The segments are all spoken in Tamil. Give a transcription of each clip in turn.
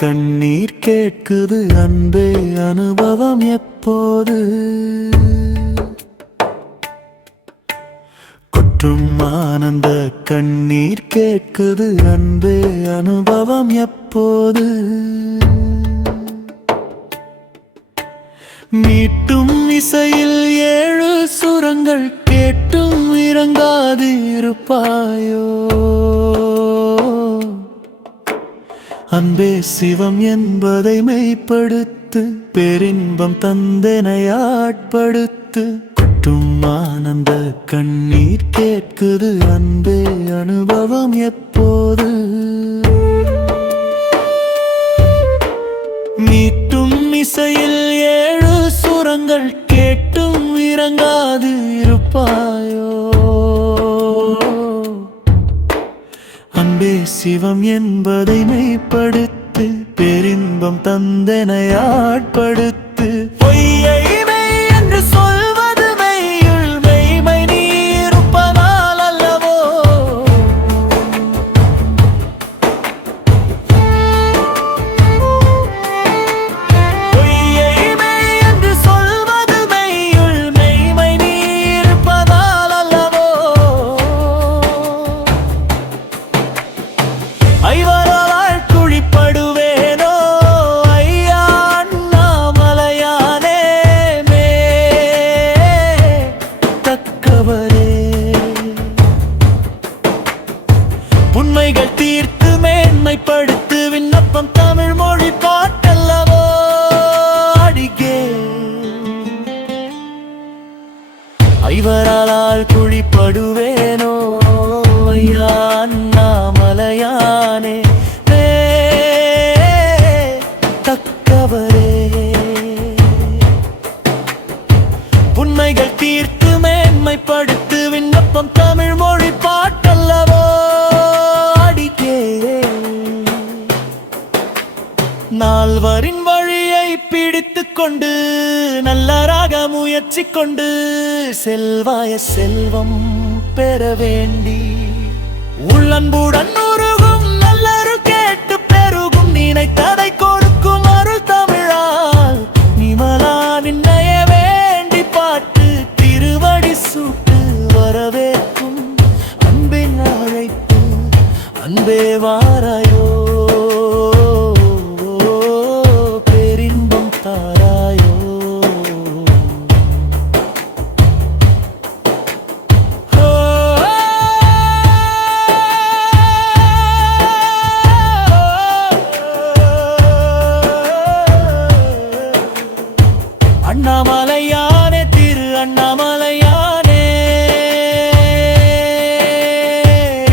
கண்ணீர் கேட்குது அன்பே அனுபவம் எப்போது கொற்றும் ஆனந்த கண்ணீர் கேட்குது அன்பே அனுபவம் எப்போது மீட்டும் இசையில் 7 சுரங்கள் கேட்டும் இறங்காது இருப்பாயோ அன்பே சிவம் என்பதை மெய்ப்படுத்து பேரின்பம் தந்தனை ஆட்படுத்து கொட்டும் ஆனந்த கண்ணீர் கேட்குது அன்பே அனுபவம் எப்போது மீட்டும் இசையில் 7 சுரங்கள் கேட்டும் இறங்காது இருப்பாயோ அன்பே சிவம் என்பதை மெய்ப்படுத்து பேரின்பம் தந்தனை ஆட்படுத்து பொய்யை மெய் என்று சொல்வது மெய்யுள் மெய்மை நீ இருப்பதால் அல்லவோ பொய்யை மெய் என்று சொல்வது மெய்யுள் மெய்மை நீ இருப்பதால் அல்லவோ ஐவரால் குழிப்படுவேனோ ஐயா அண்ணாமலையானே மே தக்கவரே உண்மைகள் தீர்த்து மேன்மைப்படுத்து விண்ணப்பம் தமிழ் மொழி பாட்டல்லவோ அடிக்கே ஐவரால் குழிப்படுவேனோ ஐயா அண்ணாமலையானே தக்கவரே உண்மைகள் தீர்த்து மேன்மைப்படுத்து விண்ணப்பம் தமிழ் மொழி பாட்டல்லவோ அடிக்கே நால்வரின் வழியை பிடித்துக் கொண்டு நல்லராக முயற்சி கொண்டு செல்வாய செல்வம் பெற வேண்டி உள்ளன்புடன் உருகும் நல்லருள் கேட்டு பெருகும் நினைத்ததை கொடுக்கும் அருள் தமிழால் நிமலா நின்னைய வேண்டி பாட்டு திருவடி சூட்டு வரவேற்கும் அன்பின் அழைப்பு அன்பே வாராயோ பேரின்பம் தாராயோ அண்ணாமலையானே திரு அண்ணாமலையானே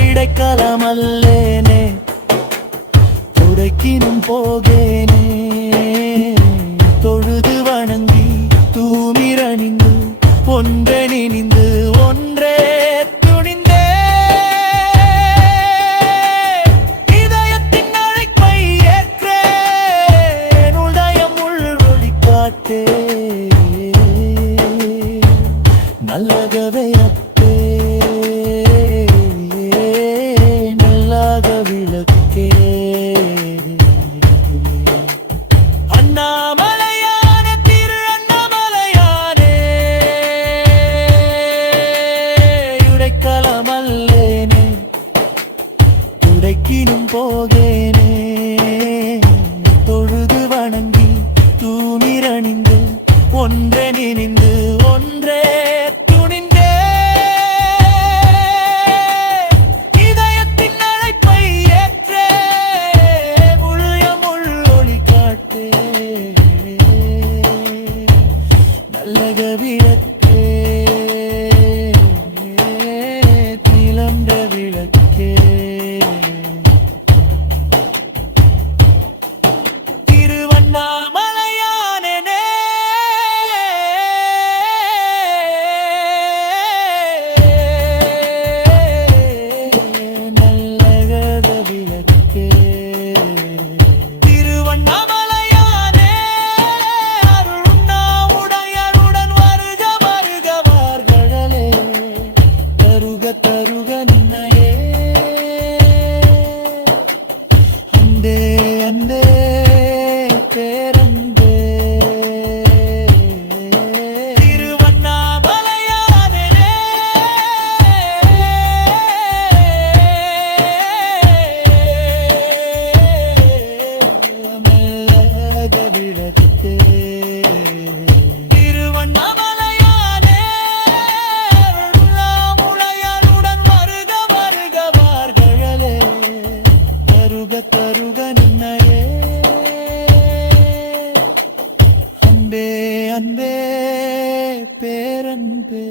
இடைக்கலமல்லேனே துடைக்கினும் போகேனே தொழுது வணங்கி தூமிரணிந்து ஒன்றே நினைந்து ஒன்றே துணிந்தே இதயத்தின் அழைப்பை ஏற்றேன் உதயம் உள்வொளி காட்டே நல்லகவே அத்தே நல்லாக விளக்கே அண்ணாமலையானே திரு அண்ணாமலையானே உடைக்கலமல்லேனே உடைக்கினும் போகேனே தொழுது வணங்கி தூணிரணிந்து ஒன்றே நினைந்து ஒன்றே துணிந்தே இதயத்தின் அழைப்பை ஏற்றே முழுயம் ஒளி காட்டே நல்லக விளக்கே திலண்ட விளக்கே திருவண்ணாமலையானே நல்லகத விளக்கே திருவண்ணாமலையானே அருள்னா உடையருடன் வருக வருக வார்களே தருக தருக நின்னையே அந்தே அந்தே பேரன்பே